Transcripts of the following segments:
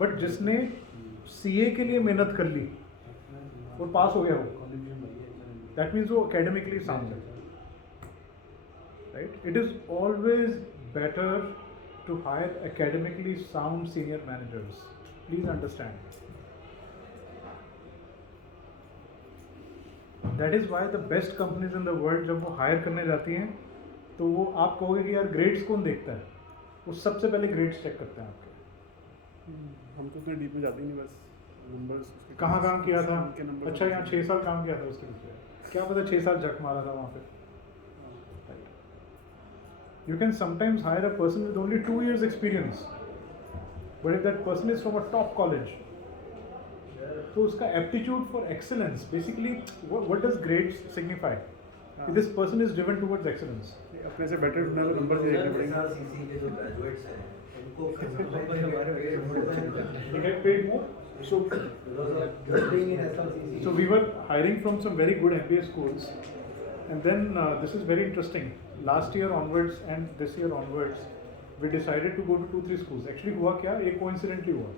But जिसने CA के लिए मेहनत कर ली और पास हो गया वो, दैट मीन्स वो एकेडमिकली साउंड है, right. It is always better to hire academically sound senior managers. Please understand. That is why the best companies in the world जब वो हायर करने जाती हैं तो वो आप कहोगे कि यार ग्रेड्स कौन देखता है, वो सबसे पहले ग्रेड्स चेक करते हैं आपके. हम तो उतने डीप में जाते ही नहीं, बस नंबर्स. कहाँ काम किया था, उनके numbers अच्छा यहाँ 6 साल काम किया था, उसके पीछे क्या पता 6 साल झक मारा था वहाँ पे. You can sometimes hire a person with only 2 years experience, but if that person is from a top college, तो उसका aptitude for excellence, basically what does grades signify? This person is driven towards excellence. अपने से better ढूंढना तो number से देखने पड़ेंगे. CC के जो ग्रेजुएट्स हैं उनको They get paid more. So we were hiring from some very good MBA schools, and then this is very interesting. Last year onwards and this year onwards, we decided to go to 2-3 schools. Actually हुआ क्या, एक coincidentally हुआ.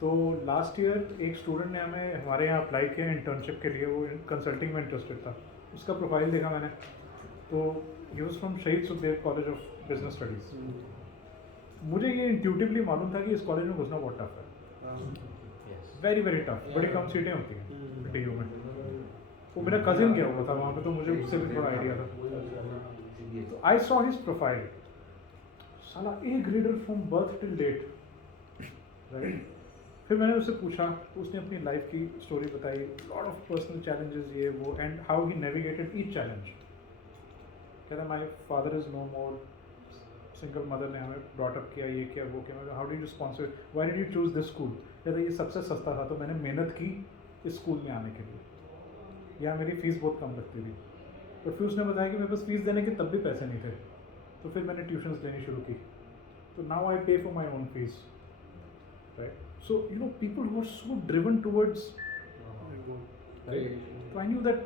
तो last year एक student ने हमें हमारे यहाँ अप्लाई किया इंटर्नशिप के लिए. वो कंसल्टिंग में इंटरेस्टेड था. उसका प्रोफाइल देखा मैंने, तो ही वाज फ्रॉम शहीद Sukhdev college of business studies. मुझे ये इंट्यूटिवली मालूम था कि इस कॉलेज में घुसना बहुत टफ है, वेरी वेरी टफ. बड़ी कम सीटें होती हैं डी में. वो मेरा कजिन गया हुआ था वहाँ पे, तो मुझे उससे भी थोड़ा आइडिया था. आई सॉ हिज प्रोफाइल, साला A grader from birth till date, right. फिर मैंने उससे पूछा, उसने अपनी लाइफ की स्टोरी बताई, लॉट ऑफ पर्सनल चैलेंजेस ये वो, and how he navigated each challenge. कहता my father is no more, single mother ने हमें ब्रॉट अप किया, ये किया वो किया. How did you sponsor, why did you choose this school. कहता ये सबसे सस्ता था तो मैंने मेहनत की इस स्कूल में आने के लिए. यहाँ मेरी फ़ीस बहुत कम लगती थी, पर फिर उसने बताया कि मेरे पास फ़ीस देने के तब भी पैसे नहीं थे, तो फिर मैंने ट्यूशन्स लेनी शुरू की. तो नाउ आई पे for my own fees, right. So people who are so driven towards, right? So I knew that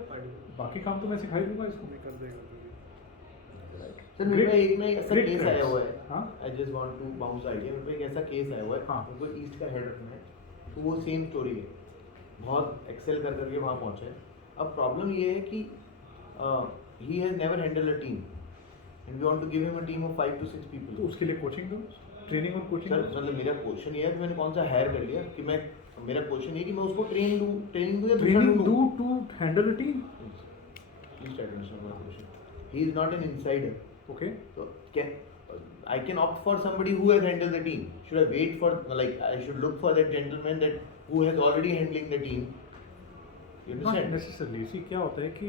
बाकी काम तो मैं सिखा ही दूंगा इसको. कर देगा. सर मेरे पे एक ना ऐसा Great केस friends. आया हुआ है. हाँ I just want to bounce idea. मेरे पे एक ऐसा केस आया हुआ है. हाँ. उनको ईस्ट का हेड रखना है, तो वो सेम स्टोरी है, बहुत एक्सेल कर करके वहाँ पहुँचे हैं. अब प्रॉब्लम ये है कि he has never handle a team and we want to give him a team of 5 to 6 तो पीपल. उसके लिए कोचिंग दो, ट्रेनिंग और कोचिंग. सर मतलब मेरा क्वेश्चन ये है कि मैंने कौन सा हायर कर लिया, कि मैं, मेरा क्वेश्चन ये कि मैं उसको ट्रेनिंग दूँ या ट्रेनिंग दो to handle a team. Please try to understand my question. He is not an insider. Okay. So I can opt for somebody who has handled the team. Should I wait for, like, I should look for that gentleman that who has already handling the team? You Not understand? necessarily. See क्या होता है कि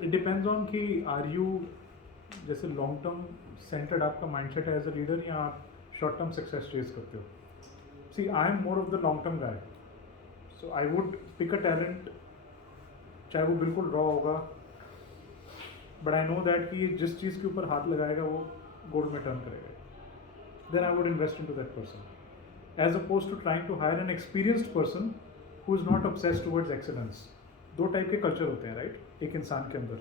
it depends on कि are you जैसे long term centred आपका mindset है as a leader, या आप शॉर्ट टर्म सक्सेस चेज करते हो. See I am more of the long term guy, so I would pick a talent, चाहे वो बिल्कुल रॉ होगा, बट आई नो दैट कि जिस चीज़ के ऊपर हाथ लगाएगा वो गोल्ड में टर्न करेगा. Then I would invest into that person as opposed to trying to hire an experienced person who is not obsessed towards excellence. 2 type के कल्चर होते हैं, राइट, एक इंसान के अंदर.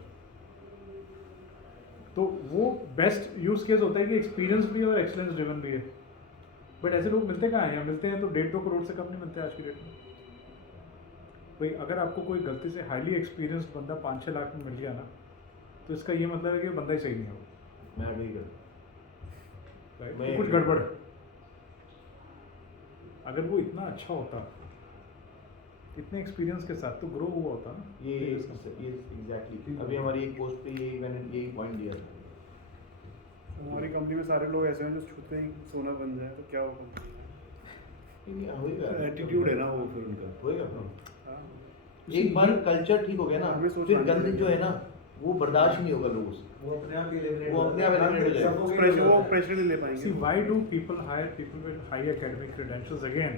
तो वो बेस्ट यूज़ केस होता है कि एक्सपीरियंस भी है और एक्सेलेंस ड्रिवन भी है. बट ऐसे लोग मिलते कहाँ हैं, या मिलते हैं तो 1.5-2 करोड़ से कम नहीं मिलते आज की डेट में. भाई अगर आपको कोई गलती से हाईली एक्सपीरियंस्ड बंदा 5-6 लाख में मिल गया ना, तो इसका ये मतलब है कि बंदा ही सही नहीं है वो, मैं अग्री करता राइट. मैं कुछ गड़बड़ है. अगर वो इतना अच्छा होता, इतने एक्सपीरियंस के साथ, तो ग्रो हुआ होता ना. ये एग्जैक्टली अभी हमारी एक पोस्ट पे मैंने यही पॉइंट दिया था. हमारी कंपनी में सारे लोग ऐसे हैं जो छूते ही सोना बन जाए, तो क्या होगा. एटीट्यूड है ना वो फिर उनका होएगा. हाँ. एक बार कल्चर ठीक हो गया ना, हमें सोच फिर आने गंद लगेगा. जो है ना वो बर्दाश्त नहीं होगा लोगों से. वो अपने आप ही वो अपने आप eliminate हो जाएगा. प्रेशर, वो प्रेशर नहीं ले पाएंगे. See, why do people hire people with high academic credentials again?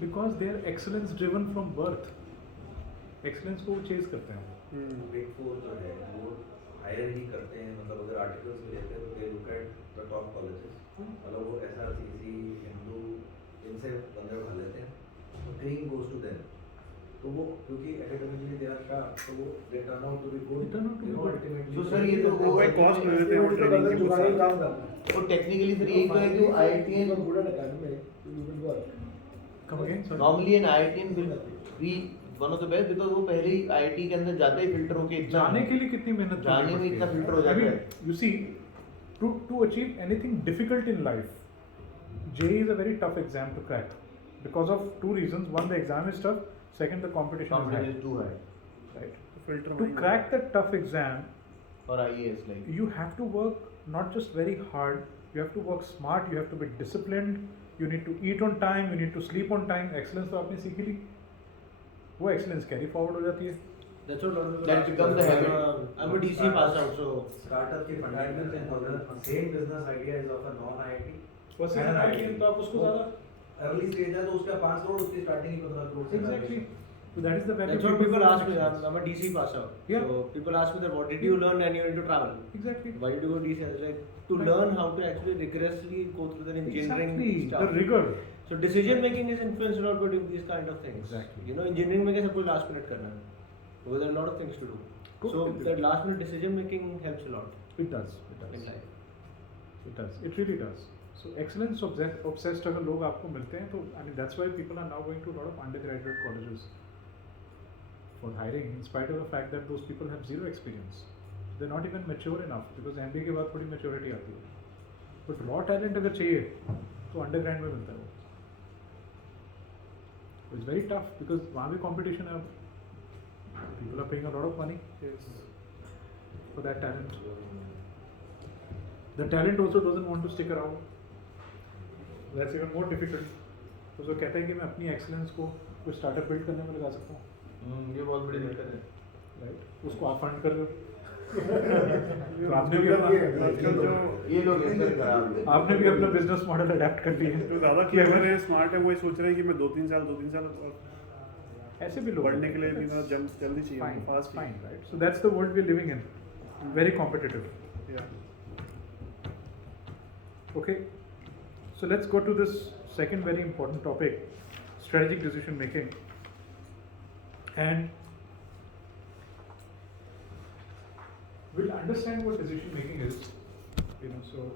Because they are excellence driven from birth. Excellence को चेज करते हैं. बिग 4 जो है वो हायर ही करते हैं. मतलब अगर आर्टिकल्स भी लेते हैं तो they look at the top colleges. मतलब वो SRCC, हिंदू, इनसे बंदे उठा लेते हैं, ड्रीम गोज टू देम. तो वो क्योंकि एकेडमिकली दे आर शार्प, तो वो they turn out to be good, They turn out to be good. Ultimately. So sir, ये तो वो एक cost ले लेते हैं वो training के जुगाड़ी साथ। काम करना है। तो टेक्निकली सर यही तो है कि IITian good at academic, you will work. Come again, sorry. normally an IITian will be one of the best because वो पहले ही IIT के अंदर जाते ही फिल्टर होके इतना जाने के लिए कितनी मेहनत करनी जाने में पड़ती इतना है? filter हो I जाता mean, है। you see, to achieve anything difficult in life, JEE is a very tough exam to crack because of two reasons. One, the exam is tough. Second, the competition is competition high. is too high Right. filter To crack that tough exam, for IAS like you have to work not just very hard. You have to work smart. You have to be disciplined. You need to eat on time. You need to sleep on time. Excellence तो आपने सीखी ली. वो excellence carry forward हो जाती है. That's what a lot of people That ask becomes the me. habit. I'm a DC pass out, so startup के fundamentals and other same business idea is of a non IIT. वो second IITian तो आप उसको ज़्यादा early stage है तो उसका 5 करोड़, उसकी स्टार्टिंग ही 15 करोड़ से exactly. So that is the value. that's what people for ask me. excellence. I'm a DC pass out. Yeah. So people ask me that what did you learn and you need to travel? Exactly. Why did you go DC? I was like to Right. learn how to actually rigorously go through the engineering Exactly. stuff. The rigor. So decision making is influenced a lot by doing these kind of things. Exactly. You know, engineering में क्या सब कुछ last minute करना है. Because there are a lot of things to do. Cool. So that last minute decision making helps a lot It does. It in does. life. It does. It really does. So excellence obsessed अगर लोग आपको मिलते हैं तो I mean that's why people are now going to a lot of undergraduate colleges for hiring in spite of the fact that those people have zero experience. They're not even mature enough because MBA के बाद थोड़ी maturity आती है. But raw talent अगर चाहिए तो undergrad में मिलता है वो. It's very tough because वहाँ भी competition है. People are paying a lot of money for that talent. The talent also doesn't want to stick around. That's even more difficult. तो जो कहता है कि मैं अपनी excellence को कोई startup build करने में लगा सकता हूँ, ये बहुत बड़ी दिक्कत है right? उसको आप fund कर रहे हो. तो आपने भी अपना आजकल जो ये लोग इसमें खराब है आपने भी अपना business model adapt कर लिया जो है. ज़्यादा कि क्लियर अगर है स्मार्ट है वो ये सोच रहे हैं कि मैं 2-3 साल और ऐसे भी लोग बढ़ने हैं. के लिए भी मतलब जल्दी चाहिए Fine, fast fine, right? So that's the world we're living in. Very competitive. Okay, so let's go to this second very important topic, strategic decision making. And we'll understand what decision making is, so